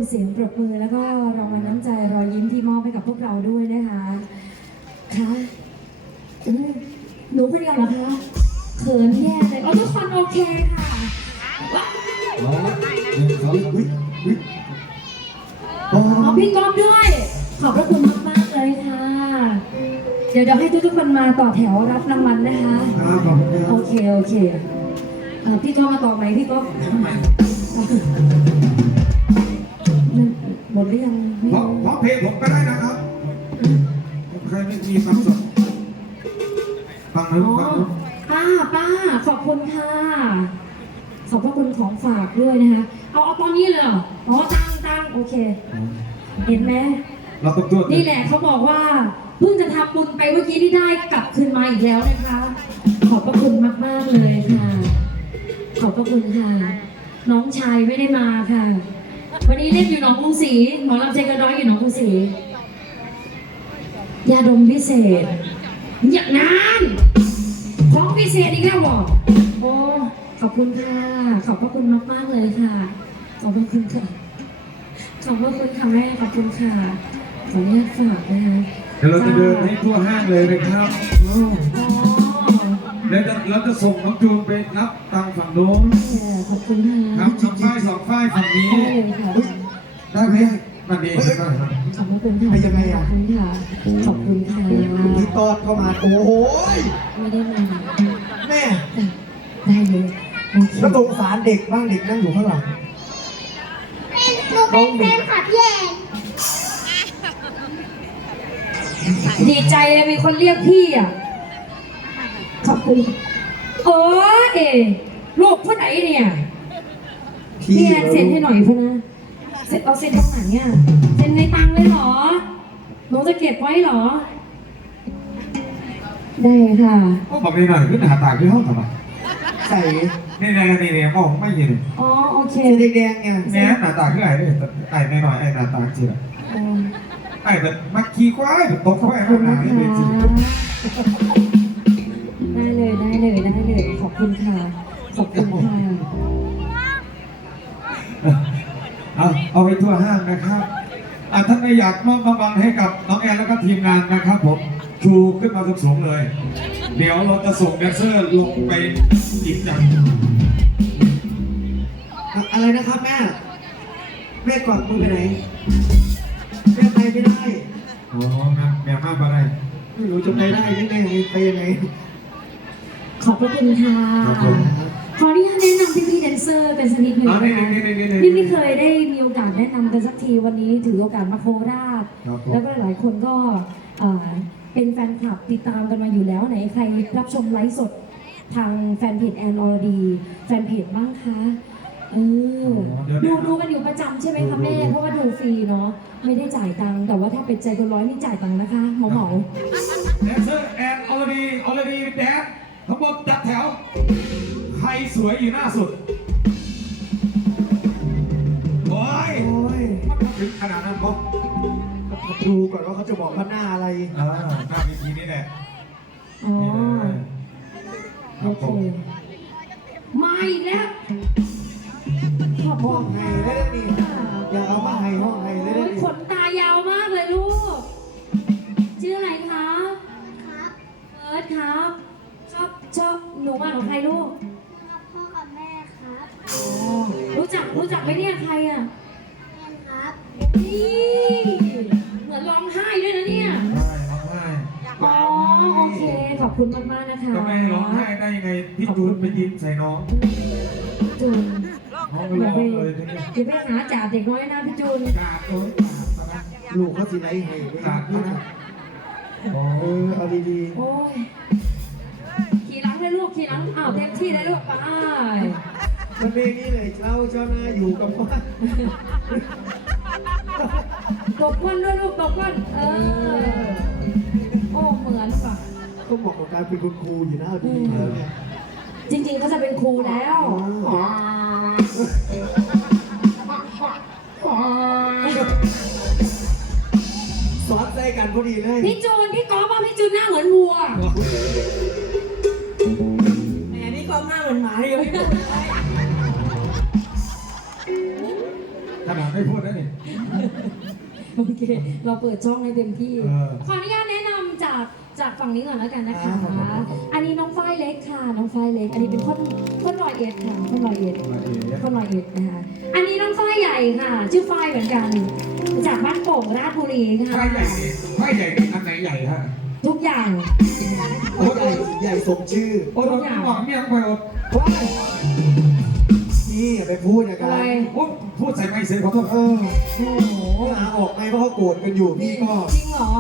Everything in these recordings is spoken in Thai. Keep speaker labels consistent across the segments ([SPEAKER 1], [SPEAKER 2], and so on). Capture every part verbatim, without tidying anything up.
[SPEAKER 1] เสียงปรบมือแล้วก็รางวัลน้ำใจรอยยิ้มที่มอบให้กับพวกเราด้วยนะคะค่ะอุ๊ยหนูคนเดียวเหรอคะเขินแย่เลยอ๋อทุกคนโอเคค่ะ
[SPEAKER 2] อ๋อหนึ่งสองอุ้ยอุ้ยอ๋อ
[SPEAKER 1] อ๋อพี่ก๊อฟด้วย ขอบพระคุณมากๆเลยค่ะ เดี๋ยวเดี๋ยวให้ทุกๆคนมาต่อแถวรับรางวัลนะคะ
[SPEAKER 2] ครับขอบคุณค
[SPEAKER 1] โอ
[SPEAKER 2] รับ
[SPEAKER 1] เคโอเคเอ่อพี่ก๊อฟมาต่อไหมพี่ก๊อฟหมดหรือยังไม่
[SPEAKER 2] เพราะ
[SPEAKER 1] รู้
[SPEAKER 2] เพราะเพลงผมก็ได้นะครับใครไม่มีฟังสดฟังนึ
[SPEAKER 1] อ๋
[SPEAKER 2] ก
[SPEAKER 1] อ
[SPEAKER 2] ฟังนึก
[SPEAKER 1] ป้าป้าขอบคุณค่ะ ขอบพระคุณของฝากด้วยนะคะ เอาเอาตอนนี้เลยเหรออ๋อตั้งตั้งโอเค เห็นไหม
[SPEAKER 2] เราต้องตัว
[SPEAKER 1] นี่แหละเขาบอกว่าเพิ่งจะทำบุญไปเมื่อกี้ที่ได้กลับคืนมาอีกแล้วนะคะ ขอบพระคุณมากๆเลยค่ะ ขอบพระคุณค่ะ น้องชายไม่ได้มาค่ะ วันนี้เล่นอยู่หนองกรุงศรีหมอลำใจกระร้อยอยู่หนองกรุงศรียาดมพิเศษอย่างนั้นของพิเศษอีกแล้วบอกโอ้ขอบคุณค่ะขอบพระคุณมากๆเลยค่ะ ขอบพระคุณค่ะขอบพระคุณค่ะแม่ขอบคุณค่ะขออนุญาตฝากนะคะ
[SPEAKER 2] เดี๋ยวเราจะเดินให้ทั่วห้างเลยนะครับ
[SPEAKER 1] อ๋อ
[SPEAKER 2] แล้วจะเราจะส่งน้องจูนไปรับตังฝั่งโน้น
[SPEAKER 1] ขอบคุณค่ะ
[SPEAKER 2] ครับสองฝ้ายสองฝ้ายฝั่งนี้
[SPEAKER 1] ได้เลยค่ะ
[SPEAKER 2] ได้ไหมนั่นเองได้ครับ
[SPEAKER 1] ขอบคุณค่ะ
[SPEAKER 3] ไปยังไงอ่ะ
[SPEAKER 1] ขอบคุณค่ะขอบคุณค่ะ
[SPEAKER 3] พี่ตอนเข้ามาโอ้โหย
[SPEAKER 1] ไม่ได้มา
[SPEAKER 3] แม่
[SPEAKER 1] ได้เลยโอเค
[SPEAKER 3] แล้วสงสารเด็กบ้างเด็กนั่งอยู่ข้างหลัง
[SPEAKER 4] หนูเป็นแฟนคลับพี่แอน
[SPEAKER 1] ดีใจเลยมีคนเรียกพี่อ่ะขอบคุณโอ้ยลูกผู้ไหนเนี่ยพี่แอนเซ็นให้หน่อยพ่อนะเซ็นเอาเซ็นตรงไหนเนี่ยเซ็นในตังค์เลยเหรอหนูจะเก็บไว้เหรอ ได้ค่ะ
[SPEAKER 2] ก็บอกนี่หน่อยขึ้นหาตาขึ้นห้องทำไม
[SPEAKER 3] ใส่
[SPEAKER 2] นี่นี่นี่นี่มองไม่เห็น
[SPEAKER 1] อ๋อโอเค
[SPEAKER 3] เสื้อแดงๆไง
[SPEAKER 2] แง่หน้าตาขึ้นไหนเลยไอ้ในหน่อยไอ้หน้าตาจริง
[SPEAKER 1] อ๋อ
[SPEAKER 2] ไอ้แบบมักขี้ควายแบบตกควาย
[SPEAKER 1] ขอบ
[SPEAKER 2] มา
[SPEAKER 1] คุณ
[SPEAKER 2] หนา
[SPEAKER 1] นะ
[SPEAKER 2] นี่
[SPEAKER 1] คะ
[SPEAKER 2] เป็นจริง
[SPEAKER 1] ได้เลยได้เลยได้เลยขอบคุณค่ะขอบคุณค่ะ
[SPEAKER 2] เอาเอาไปทั่วห้างนะครับอ่ะท่านไม่อยากมอบรางวัลให้กับน้องแอนแล้วก็ทีมงานนะครับผมชูขึ้นมาสูงๆเลย เดี๋ยวเราจะส่งแดนเซอร์ลงไปอีกอย่าง
[SPEAKER 3] อะไรนะครับแม่ แม่กอดมือไปไหน แม่ไปไม่ได้
[SPEAKER 2] อ๋อแม่แม่มากมาได้
[SPEAKER 3] ไม่รู้จะไปได้ยังไงไปยังไง
[SPEAKER 1] ขอบพระคุณค่ะ
[SPEAKER 2] ครับผม
[SPEAKER 1] ขออนุญาตแนะนำพี่พี่ๆแดนเซอร์กันสักนิดหนึ่ง
[SPEAKER 2] อ๋อ
[SPEAKER 1] นะคะ
[SPEAKER 2] นี่นี่นี่นี่
[SPEAKER 1] นี่ไม่เคยได้มีโอกาสแนะนำกันสักทีวันนี้ถือโอกาสมาโคราช
[SPEAKER 2] ครับผม
[SPEAKER 1] แล้วก็หลายคนก็เอ่อเป็นแฟนคลับติดตามกันมาอยู่แล้วไหนใครรับชมไลฟ์สดทางแฟนเพจแอนอรดีแฟนเพจบ้างคะเออดูดูกันอยู่ประจำใช่ไหมคะแม่เพราะว่าดูฟรีเนาะไม่ได้จ่ายตังค์แต่ว่าถ้าเป็นใจเกินร้อยนี่จ่ายตังค์นะคะเหมาเหมา
[SPEAKER 2] แดนเซอร์แอนออลดีออลดีแดนทั้งหมดจัดแถว ใครสวยอยู่หน้าสุด โอ้ย
[SPEAKER 3] โอ้ย
[SPEAKER 2] ถึงขนาดนั้นปุ๊บ
[SPEAKER 3] ดูก่อนว่าเขาจะบอกว่าหน้าอะไร
[SPEAKER 2] อ่าหน้าพีทีนี่แหละ
[SPEAKER 1] อ๋อ
[SPEAKER 2] นี่เลยค
[SPEAKER 1] โอ
[SPEAKER 2] รับ
[SPEAKER 1] เค
[SPEAKER 2] ผม
[SPEAKER 1] มาอีกแล้วขอบ
[SPEAKER 3] ห้
[SPEAKER 1] คุ
[SPEAKER 3] อง
[SPEAKER 1] ณ
[SPEAKER 3] ไห้
[SPEAKER 1] ค่ะ
[SPEAKER 3] เลยนะนี่อย่าเอามาให้ห้องไห้เลยนะ
[SPEAKER 1] โอ้ย
[SPEAKER 3] นี่
[SPEAKER 1] ขนตายาวมากเลยลูก ชื่ออะไรคะ
[SPEAKER 4] ครับ
[SPEAKER 1] เฟิร์สครับ ชอบชอบหนูมากับใครลูก
[SPEAKER 4] ครับพ่อกับแม่ครับ
[SPEAKER 1] อ๋อรู้จักรู้จักไหมเนี่ยใครอ่ะ
[SPEAKER 4] แอนครับ
[SPEAKER 1] นี่เหมือนร้องไห้ด้วยนะเนี่ย
[SPEAKER 2] ได้ร้องไห้
[SPEAKER 1] อ๋อโอเค ขอบคุณมากมากๆนะคะ
[SPEAKER 2] ก็ไม่ให้ร้องไห้ได้ยังไง พี่จูนไปยิ้มใส่น้อง
[SPEAKER 1] จูน
[SPEAKER 2] น้องก็
[SPEAKER 1] อย่า
[SPEAKER 2] ร้อ
[SPEAKER 1] ไป
[SPEAKER 2] งเลยทีนี้
[SPEAKER 1] อย่าไปหาจ่าเด็กน้อยนะพี่จูน
[SPEAKER 2] กาดเลยกาดตอนนั้น
[SPEAKER 3] ลูกเขาสิไรให้ไว้
[SPEAKER 2] กาด
[SPEAKER 3] ลู
[SPEAKER 2] นะ
[SPEAKER 3] ก
[SPEAKER 2] โอ้
[SPEAKER 3] เออเอาดี
[SPEAKER 1] โอ้ยขี่หลังเลยลูกขี่หลังอ้าวเต็มที่เลยลูกไป
[SPEAKER 3] ๆมันเพลงนี้เลยเช้าเช้าหน้าอยู่กับพ่อ
[SPEAKER 1] ตบก้นด้วยลูกตบก้นเออ โอ้เหมือนป่ะ
[SPEAKER 3] เขาเหมาะกับการเป็นคุณครูอยู่นะเอาดีๆแล้วเนี่ย
[SPEAKER 1] จริงๆเขาจะเป็นครูแล้ว
[SPEAKER 3] อ๋อ สอนใจกันพอดีเลย
[SPEAKER 1] พี่จูนพี่ก๊อฟว่าพี่จูนหน้าเหมือนวัว
[SPEAKER 5] แหมนี่ก็หน้าเหมือนหมาเลยพี่
[SPEAKER 2] ขนาดไม่พูดแล้วนี่
[SPEAKER 1] โอเค เราเปิดช่องให้เต็มที่
[SPEAKER 2] เออ
[SPEAKER 1] ขออนุญาตแนะนำจากจากฝั่งนี้ก่อนแล้วกันนะคะ
[SPEAKER 3] ครับผม
[SPEAKER 1] อันนี้น้องฝ้ายเล็กค่ะ น้องฝ้ายเล็ก อันนี้เป็นคนคนรอยเอ็ดค่ะคนรอยเอ็ด
[SPEAKER 2] มาเอ๋
[SPEAKER 1] คนรอยเอ็ดนะคะ อันนี้น้องฝ้ายใหญ่ค่ะ ชื่อฝ้ายเหมือนกัน จากบ้านโป่งราชบุรีค่ะ
[SPEAKER 2] ไพ่ใหญ่นี่ไพ่ใหญ่นี่อันไหนใหญ่ฮะ
[SPEAKER 1] ทุกอย่าง
[SPEAKER 3] โอ้ใหญ่ใหญ่สมชื่อ
[SPEAKER 2] โอ้ยเราบอกเมียงไปว่า
[SPEAKER 3] ว้ายนี่อย่าไปพูดนะค
[SPEAKER 1] อะ
[SPEAKER 3] รับ
[SPEAKER 1] ไร
[SPEAKER 2] โอ้พูดใส่ไม่เสียขอโทษ
[SPEAKER 3] เออโอ้โหลาออกไปเพราะเขาโกรธกันอยู่พี่ก็
[SPEAKER 1] จริงเหรอ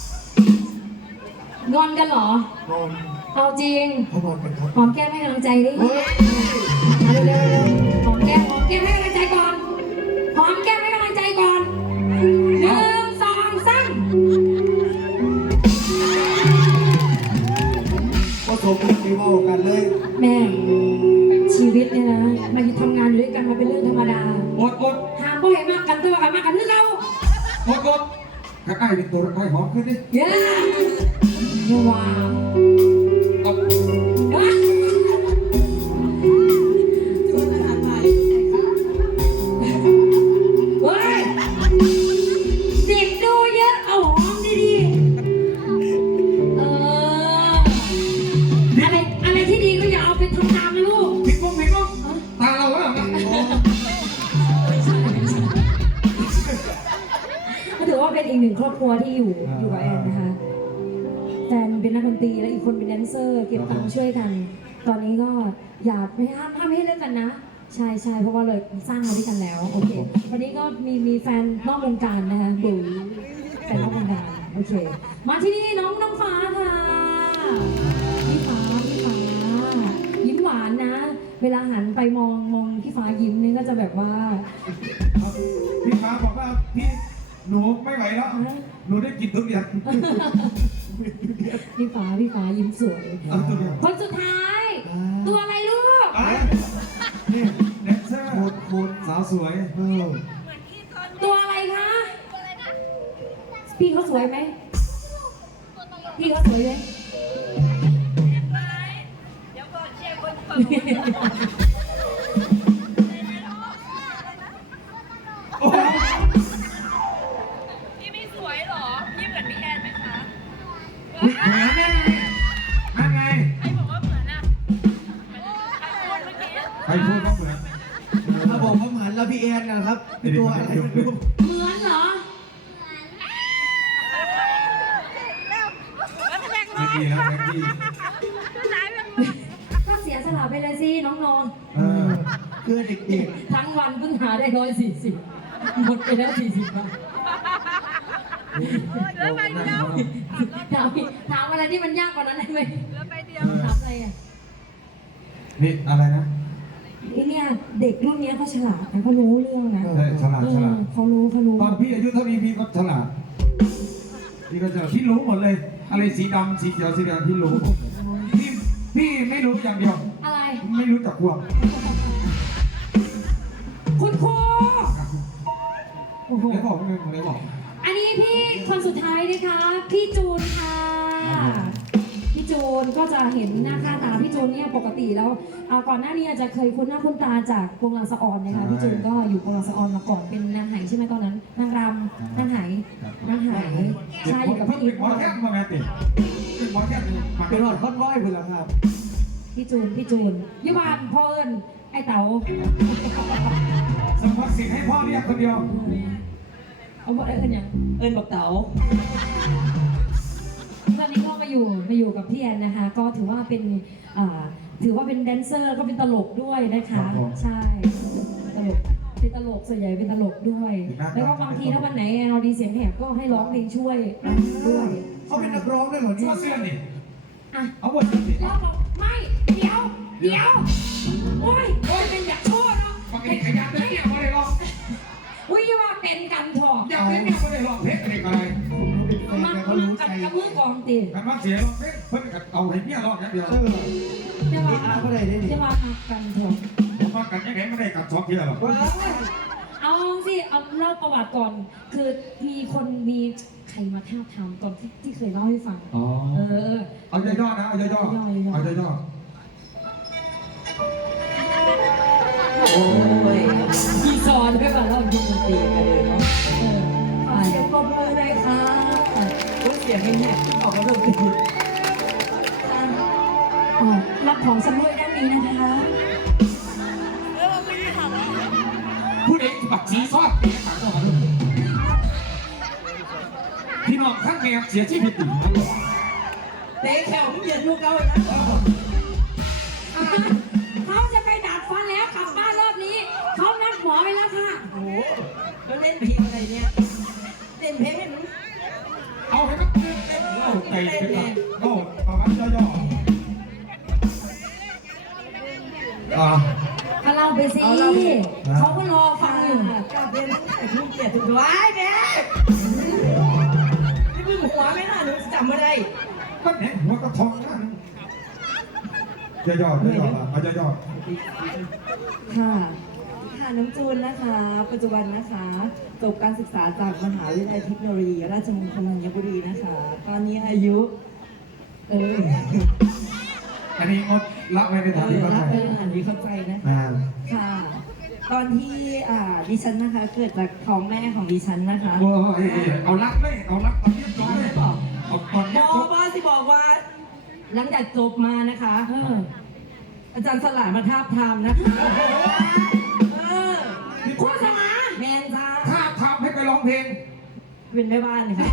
[SPEAKER 1] งอนกันเหรอ
[SPEAKER 3] นอน
[SPEAKER 1] เอาจริง
[SPEAKER 3] เขานอนกันครับ
[SPEAKER 1] หอมแก้มให้กำลังใจดิ
[SPEAKER 3] เฮ้ย
[SPEAKER 1] เอาเร็วๆหอมแก้มหอมแก้มให้กำลังใจก่อน หอมแก้มให้กำลังใจก่อนหนึ่งสองสาม
[SPEAKER 3] ก็สมกันไปว่ากันเลย
[SPEAKER 1] แม่ ชีวิตเนี่ยนะ มาทำงานอยู่ด้วยกันมาเป็นเรื่องธรรมดา
[SPEAKER 2] อดอด
[SPEAKER 1] ห้ามพ่อให้มากกันตัวกันมากกันคือเรา
[SPEAKER 2] อดอดข้าไอ้เป็นตัวไอ้หอมขึ้นดิ
[SPEAKER 1] เย้อย่าว่า
[SPEAKER 2] เอา
[SPEAKER 1] ว้าเฮ้ยเด็กดูเยอะ เอาหอมดีๆเออ อะไรอะไรที่ดีก็อย่าเอาไปทำตามนะลูก
[SPEAKER 2] ผิดมุกผิดมุกตาเราแล้วนะ
[SPEAKER 1] ก็ถือว่าเป็นอีกหนึ่งครอบครัวที่อยู่อยู่กับแอนนะคะ แฟนเป็นนักดนตรีและอีกคนเป็นแดนเซอร์เก็บตังค์ช่วยกัน ตอนนี้ก็อยากไม่ห้ามห้ามไม่ให้เลิกกันนะ ใช่ใช่เพราะว่าเลยสร้างมาด้วยกันแล้ว โอเค วันนี้ก็มีมีแฟนนอกวงการนะคะบุ๋ยแฟนนอกวงการ โอเค มาที่นี่น้องน้องฟ้าค่ะพี่ฟ้าพี่ฟ้า ยิ้มหวานนะ เวลาหันไปมองมองพี่ฟ้ายิ้มนี่ก็จะแบบว่า
[SPEAKER 2] พี่ฟ้าบอกว่าพี่หนูไม่ไหวแล้วหนูได้กินทุกอย่าง
[SPEAKER 1] พี่ฟ้าพี่ฟ้ายิ้มสวย
[SPEAKER 2] เอาตัวเดียว
[SPEAKER 1] คนสุดท้าย ตัวอะไรลูก
[SPEAKER 2] อ่ะ
[SPEAKER 3] นี่
[SPEAKER 2] แดนเซอร์
[SPEAKER 3] โคตรโคตร
[SPEAKER 2] สาวสวย
[SPEAKER 3] เออ
[SPEAKER 1] ตัวอะไรคะ พี่เขาสวยไหม พี่เขาสวยไหม
[SPEAKER 5] เดี๋ยวก่อนเชียร์คนฝั่งนู้น
[SPEAKER 2] โอ้ย
[SPEAKER 5] พี่ไม่สวยเหรอ พี่เหมือนพี่แอนไหมคะ
[SPEAKER 2] เหมือนแน่ไงนั่นไง
[SPEAKER 5] ใครบอกว่าเหมือนอ่ะใครพูดเมื่อกี้
[SPEAKER 2] ใครพูดก็เหมือน
[SPEAKER 3] ถ้าบอกว่าเหมือนแล้วพี่แอนนะครับเป็นตัวอะไรไม่รู้
[SPEAKER 1] เหมือนเหรอ
[SPEAKER 5] แล้วแสดง
[SPEAKER 2] ไม่
[SPEAKER 5] ว่า
[SPEAKER 2] ดีแล้วแบงค์ดี
[SPEAKER 5] ร้ายแบบ
[SPEAKER 1] ก็เสียสละไปเลยสิน้องนอน
[SPEAKER 2] เออ
[SPEAKER 3] คือเด็ก
[SPEAKER 1] ทั้งวันเพิ่งหาได้ร้อยสี่สิบหมดไปแล้วสี่สิบบาท
[SPEAKER 3] ๆ
[SPEAKER 5] แล้วไปเดียว
[SPEAKER 1] ถามถามอะไรที่มันยากกว่านั้นได้ไหม
[SPEAKER 5] แล้วไปเดียว
[SPEAKER 1] ถามอะไรอ่ะ
[SPEAKER 2] นี่อะไรนะ
[SPEAKER 1] ไอเนี่ยเด็กรุ่นเนี้ยเขาฉลาดนะเขารู้เรื่องนะ
[SPEAKER 2] ใช่ฉลาด
[SPEAKER 1] เอ
[SPEAKER 2] ฉ
[SPEAKER 1] อ
[SPEAKER 2] ลาด
[SPEAKER 1] เขารู้เขารู้
[SPEAKER 2] ตอนพี่อายุเท่านี้พี่ก็ฉลาดพี่ก็จะพี่รู้หมดเลย อะไรสีดำสีเขียวสีแดงพี่รู้พี่พี่ไม่รู้อย่างเดียว
[SPEAKER 1] อะไร
[SPEAKER 2] ไม่รู้จักพวก
[SPEAKER 1] คุณครูโอ้โห
[SPEAKER 2] เลยบอกเลยเลยบอก
[SPEAKER 1] อันนี้พี่คนสุดท้ายนะคะ พี่จูนค่ะ พี่จูนก็จะเห็นหน้าค่าตาพี่จูนเนี่ยปกติแล้วอ่าก่อนหน้านี้อาจจะเคยคุ้นหน้าคุ้นตาจากวงลาสะออนนะคะพี่จูนก็อยู่วงลาสะออนมาก่อนเป็นนางไหใช่ไหมตอนนั้นนางรำนางไหนางไหใช่อยู่กับพี่อีท
[SPEAKER 2] หมอแค่มาแม่ติเป็นหมอแค่มา
[SPEAKER 3] เป็นหลอดคอนว้อยคุณแล้วครับ
[SPEAKER 1] พี่จูนพี่จูนยุบานพ่อเอิญไอเต๋า
[SPEAKER 2] สมมติสิทธิ์ให้พ่อเรียกคนเดียว
[SPEAKER 1] เอาบอกเอิญยังเอิญบอกเต๋าตอนนี้ก็มาอยู่มาอยู่กับพี่แอนนะคะ ก็ถือว่าเป็นอ่าถือว่าเป็นแดนเซอร์ก็เป็นตลกด้วยนะคะ ใช่ตลกเป็นตลกส่วนใหญ่เป็นตลกด้วย แล้วก็บางทีถ้าวันไหนแอนเราดีเสียงแหบก็ให้ร้องเพลงช่วยด้วย
[SPEAKER 3] เขาเป็นนักร้องด้วยเหรอ
[SPEAKER 2] ชั่
[SPEAKER 3] เนี่
[SPEAKER 2] วย เสื้อนี่
[SPEAKER 1] อ่ะ
[SPEAKER 2] เอาบทสิ
[SPEAKER 1] แล้วบอกไม่เดี๋ยวเดี๋ยวโอ้ยโอ้ยเป็นอยากโชว์เนาะ
[SPEAKER 2] ปกติขยันเลยเนี่ยไม่ได้ลอง
[SPEAKER 1] อุ้ยว่าเป็นกันเถอะ
[SPEAKER 2] อยากเล่นเนี่ยไม่ได้ลองเพชรอะไรอะไร
[SPEAKER 3] ผมเป็นแฟน
[SPEAKER 1] มา
[SPEAKER 3] แต่เขา
[SPEAKER 1] มา
[SPEAKER 3] รู้
[SPEAKER 1] กั
[SPEAKER 3] ใจ
[SPEAKER 1] นกับมือกองตี
[SPEAKER 2] กันว่าเสียลองเพชรเพิ่งเอาให้เมียลองอย่างเดียว
[SPEAKER 3] เออ
[SPEAKER 1] จะ
[SPEAKER 3] เอ
[SPEAKER 1] ว่า
[SPEAKER 3] อาก็ได้เนี่ย
[SPEAKER 1] จะว่ามากันเถอะ
[SPEAKER 2] ผมว่ากันยังไงไม่ได้กับสองเที่ยวหรอก
[SPEAKER 3] ว้าว
[SPEAKER 1] เอาสิเอาเล่าประวัติก่อน คือมีคนมีใครมาท้าบทามตอนที่ที่เคยเล่าให้ฟัง
[SPEAKER 2] อ๋อ
[SPEAKER 1] เออ
[SPEAKER 2] เอาย่อๆนะเอาย่อๆเอาย่อๆ
[SPEAKER 6] โอ้ยพี่สอนไปก่อนเราดูดนตรีกันเลยเนาะเออ
[SPEAKER 1] ขอเสียงปรบมือเลยค่ะ
[SPEAKER 6] โอ้ยเสียงไม่แหบออกมาดนตรี
[SPEAKER 1] อ่ะรับของสำรวยด้านนี้นะคะ
[SPEAKER 2] ผู้เด็กบักสีซอดพี่น้องท่านแม่เสียชีวิตอยู่
[SPEAKER 6] เตะแขวมึงเหยียดลูกเราเลยนะ
[SPEAKER 1] เขาจะไปดัดฟันแล้วกลับบ้านรอบนี้ เขานัดหมอไปแล้วค่ะ
[SPEAKER 6] โอ้โหแล้วเล่นเพลงอะไรเนี่ยเล่นเพลงให้หนู
[SPEAKER 2] เอาให้มันเต้นเล่าเตะไปก่อนโอ้ประมาณย่อๆอ่า
[SPEAKER 1] ก็เล่าไปสิ เขาก็รอฟังอยู่
[SPEAKER 6] กับเพลงตั้งแต่ทุ่มเกียรติถึงว้ายแม่นี่มึงหัวไม่น่าหนูจำไม่ได้
[SPEAKER 2] ก็แหนหัวกระทองนั่นย่อๆย่อๆเอาย่อ
[SPEAKER 7] ค่ะ ค่ะน้องจูนนะคะ ปัจจุบันนะคะ จบการศึกษาจากมหาวิทยาลัยเทคโนโลยี ราชมงคลธัญบุรีนะคะ ตอนนี้อายุ เออ
[SPEAKER 2] ๆอันนี้งดละไว้ใน
[SPEAKER 7] เอ
[SPEAKER 2] ฐานที่
[SPEAKER 7] อ
[SPEAKER 2] เข้า
[SPEAKER 7] รั
[SPEAKER 2] ใจ
[SPEAKER 7] บเป็นอาหารดีเข้าใจนะคะ
[SPEAKER 2] อ่า
[SPEAKER 7] ค่ะ ตอนที่อ่าดิฉันนะคะ เกิดจากท้องแม่ของดิฉันนะคะ
[SPEAKER 2] โอ้ยเอารักเลยเอารักตอนนี้ก่อนเลยเอาก่อน
[SPEAKER 7] บ
[SPEAKER 2] เนี่ย
[SPEAKER 7] อกว่าสิบอกว่า หลังจากจบมานะคะ
[SPEAKER 1] เออ
[SPEAKER 7] อาจารย์สลายมาทาบทามนะคะเออ
[SPEAKER 2] มีคนสมา
[SPEAKER 7] แมนจ้า
[SPEAKER 2] ถ้าทำให้ไปร้องเพลง
[SPEAKER 7] เป็นแม่บ้านค่ะ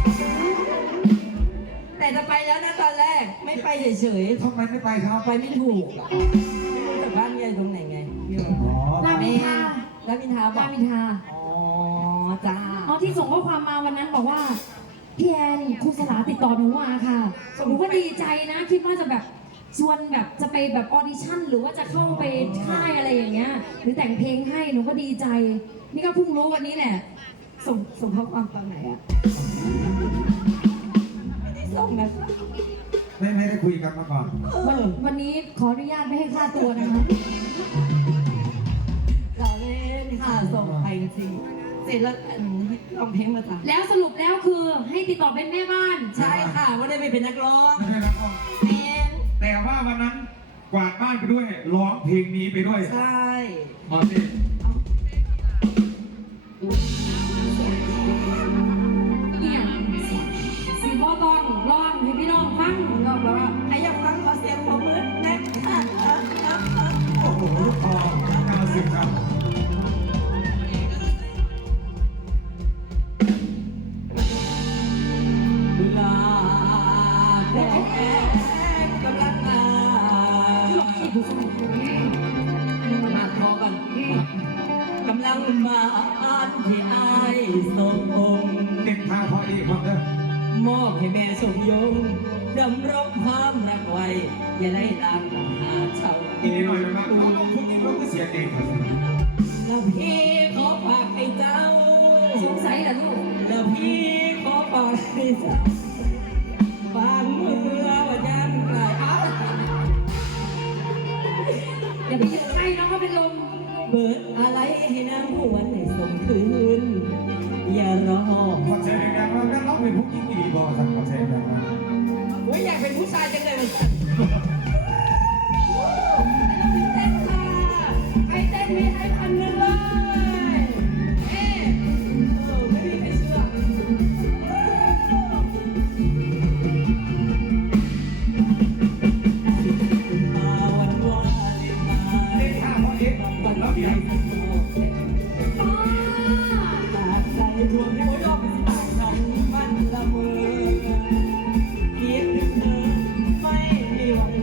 [SPEAKER 7] แต่จะไปแล้วนะตอนแรก ไม่ไปเฉย
[SPEAKER 2] ทำไมไม่ไปครับ
[SPEAKER 7] ๆ ไปไม่ถูกอะไม่รู้จากบ้านยายตรงไหนไงพี่บอก
[SPEAKER 2] อ๋อ
[SPEAKER 1] รามอินทรา
[SPEAKER 7] แล้วมินทราบอ
[SPEAKER 1] ราก มอินทรา
[SPEAKER 7] อ๋อจ้า
[SPEAKER 1] เอาที่ส่งข้อความมาวันนั้นบอกว่าพี่แอนครูสลาติดต่อหนูมาค่ะหนูก็ดีใจนะ คิดว่าจะแบบชวนแบบจะไปแบบออดิชั่น หรือว่าจะเข้าไปค่ายอะไรอย่างเงี้ย หรือแต่งเพลงให้หนูก็ดีใจ นี่ก็เพิ่งรู้วันนี้แหละ
[SPEAKER 7] ส่งส่งข้อความตอนไหนอะไม่ได้ส่งนะคะ
[SPEAKER 2] ไม่ไม่ได้คุยกันมาก่อน
[SPEAKER 1] วันวันนี้ขออนุญาตไม่ให้ค่าตัวนะคะ
[SPEAKER 7] เราเล่นค่ะส่งไปจริงๆเสร็จแล้วอันลองเพลงมาจ้ะ
[SPEAKER 1] แล้วสรุปแล้วคือให้ติดต่อเป็นแม่บ้าน
[SPEAKER 7] ใช่ค่ะว่าได้ไปเป็นนักร้อง
[SPEAKER 2] ไม่ได้นะพ่อ
[SPEAKER 7] แมน
[SPEAKER 2] แต่ว่าวันนั้นกวาดบ้านไปด้วยร้องเพลงนี้ไปด้วย
[SPEAKER 7] ใช่
[SPEAKER 2] มาสิ
[SPEAKER 1] เอี่ยมสีบอต้องร้องให้พี่น้องฟัง
[SPEAKER 7] เราแบบว่าใครอยากฟังขอเสียงปรบมือแน่ค่ะ
[SPEAKER 2] โอ้โหลูกคอเก้าสิบครับ
[SPEAKER 7] ลาแดงกำลังมามาคอกันกำลังมาอ่านที่อายส่ง
[SPEAKER 2] เด็กทางพออีกครับเด้อ
[SPEAKER 7] มอบให้แม่สมยงดำรงความรักไว้ อย่าได้ลังหาเช่า
[SPEAKER 2] อีกนิดหน่อยนะครับน้องๆพวกนี้เราก็เสียเองครับ
[SPEAKER 7] แล้วพี่ขอฝากให้เจ้า
[SPEAKER 1] สงสัยเหรอลูก
[SPEAKER 7] แล้วพี่ขอฝากให้เจ้าบางเมื่อวันยันกลายอ้าว
[SPEAKER 1] อย่าไปยืนใกล้น้องเขาเป็นลม
[SPEAKER 7] เบิดอะไรให้นางหวนให้สมคืน อย่ารอ
[SPEAKER 2] ขอเชิญดังๆว่าแม่ร้องเป็นผู้หญิงดีบอกครับขอเชิญดังๆนะ
[SPEAKER 7] โอ้ยอยากเป็นผู้ชายจังเลยมันเต้นค่ะใครเต้นมีให้พันหนึ่งเลยเอ๊ะเออไม่มีใครเชื่อ มาวันวาเลนไท
[SPEAKER 2] เด็ก
[SPEAKER 7] น์
[SPEAKER 2] ทางพออีกวันแล้วเดียว
[SPEAKER 7] ตัดใจดวงที่รอบสิบสองมันละเมอคิดถึงเธอไม่มีวัน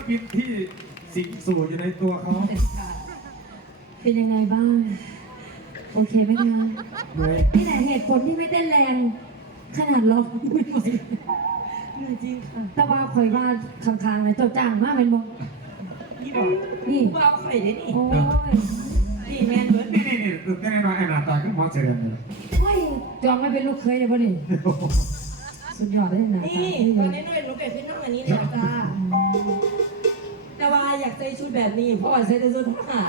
[SPEAKER 2] ปินที่สิงสู่อยู่ในตัวเขา
[SPEAKER 1] เป็นยังไงบ้าง โอเคไหมคะ
[SPEAKER 2] เหนื่อย
[SPEAKER 1] นี่แหละเหตุผลที่ไม่เต้นแรง ขนาดร้องไม่ไหว
[SPEAKER 7] เหนื่อยจริงค่ะ
[SPEAKER 1] แต่ว่าคอยว่าข้างๆเลยเจ้าจ้างมากเป็นบ่
[SPEAKER 7] นี่บอก
[SPEAKER 1] นี่
[SPEAKER 7] กูเอาไข่ได้นี่
[SPEAKER 1] โอ้ย
[SPEAKER 7] นี่แมนเบิร์ด
[SPEAKER 2] นี่นี่นี่ตื่นเต้นแน่นอนไอ้หน้าตาขึ้นมอเสร็จเลย
[SPEAKER 1] โอ้ยจองไม่เป็นลูกเคยเลยป่ะนี่สุดยอดเลยนะ
[SPEAKER 7] นี่ตอนนี้หน่อยหนูเกิดขึ้นนั่งอันนี้เลยจ้าแต่ว่าอยากใส่ชุดแบบนี้เพราะว่าใส่แต่ชุดทหาร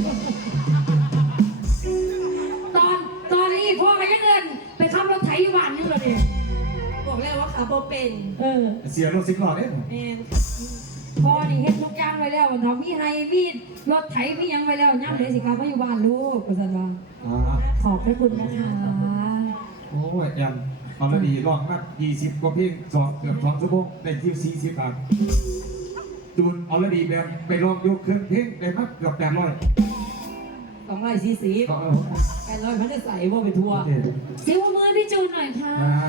[SPEAKER 1] ตอนตอนนี้พ่อก็ยังเงินไปขับรถไถอยู่บ้านอยู่เลยดิ
[SPEAKER 7] บอกแล้วว่าขาโบเป็น
[SPEAKER 1] เออ
[SPEAKER 2] เสียรถสิบล้อเนี่ย
[SPEAKER 7] แมน
[SPEAKER 1] พ่อนี่เฮ็ดทุกอย่างไว้แล้ววันทำมีไฮมีดรถไถมีหยังไว้แล้วย่ำเลยสิครับว่าอยู่บ้านลูกประสันว่า
[SPEAKER 2] อ่า
[SPEAKER 1] ขอบพระคุณนะคะ
[SPEAKER 2] โอ้ยยันเอาละดีลองมากยี่สิบกว่าเพลงสองเกือบสองชั่วโมงได้คิวสี่สิบบาทจูนเอาละดีแบบไปลองยกเครื่องเพลงได้มากเกือบแปดร้อย
[SPEAKER 7] สองร้อยสี่สิบ
[SPEAKER 2] ก็เออ
[SPEAKER 7] แปดร้อยมันจะใส่ว่าไปทัวร์
[SPEAKER 2] โอเค
[SPEAKER 1] ซิวมือพี่จูนหน่อยค่ะ
[SPEAKER 2] อ่า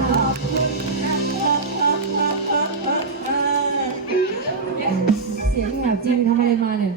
[SPEAKER 1] เสียงแบบจริงทำอะไรมาเนี่ย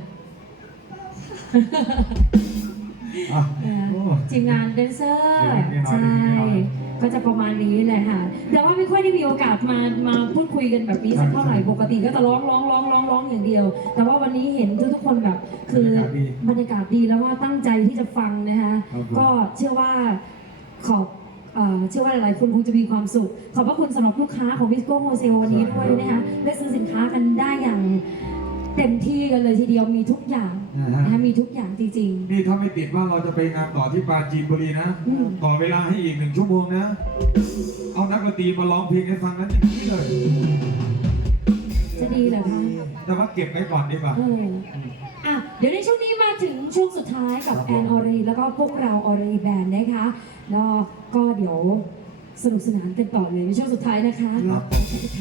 [SPEAKER 2] อ่ะ
[SPEAKER 1] เออ
[SPEAKER 2] โอ้
[SPEAKER 1] ทีมงานแดนเซอร์
[SPEAKER 2] เดี๋ยวแน่นอน
[SPEAKER 1] ใช่
[SPEAKER 2] แน่นอน
[SPEAKER 1] ก็จะประมาณนี้แหละค่ะ แต่ว่าไม่ค่อยได้มีโอกาสมามาพูดคุยกันแบบนี้สักเท่าไหร่ปกติก็จะร้องร้องร้องร้องร้องอย่างเดียว แต่ว่าวันนี้เห็นทุกๆคนแบบคือบรรยากาศดีแล้วว่าตั้งใจที่จะฟังนะคะ ก็เชื่อว่าขอบเอ่อเชื่อว่าหลายๆคนคงจะมีความสุข ขอบพระคุณสำหรับลูกค้าของวิสโก้โฮเซลวันนี้ด้วยนะคะได้ซื้อสินค้ากันได้อย่างเต็มที่กันเลยทีเดียวมีทุกอย่างนะคะมีทุกอย่างจริงๆ
[SPEAKER 2] นี่ถ้าไม่ติดว่าเราจะไปงานต่อที่ปราจีนบุรีนะ
[SPEAKER 1] อืม
[SPEAKER 2] ต่อเวลาให้อีกหนึ่งชั่วโมงนะ เอานักดนตรีมาร้องเพลงให้ฟังนั้นอย่างนี้เลย
[SPEAKER 1] จะดีเหรอคะ
[SPEAKER 2] แต่ว่าเก็บไว้ก่อนดีกว่า
[SPEAKER 1] เอออ่ะเดี๋ยวในช่วงนี้มาถึงช่วงสุดท้ายกับ
[SPEAKER 2] ครับผม
[SPEAKER 1] แอนออรีแล้วก็พวกเราออรีแบนด์นะคะแล้วก็เดี๋ยวสนุกสนานกันต่อเลยในช่วงสุดท้ายนะคะ
[SPEAKER 2] ครับ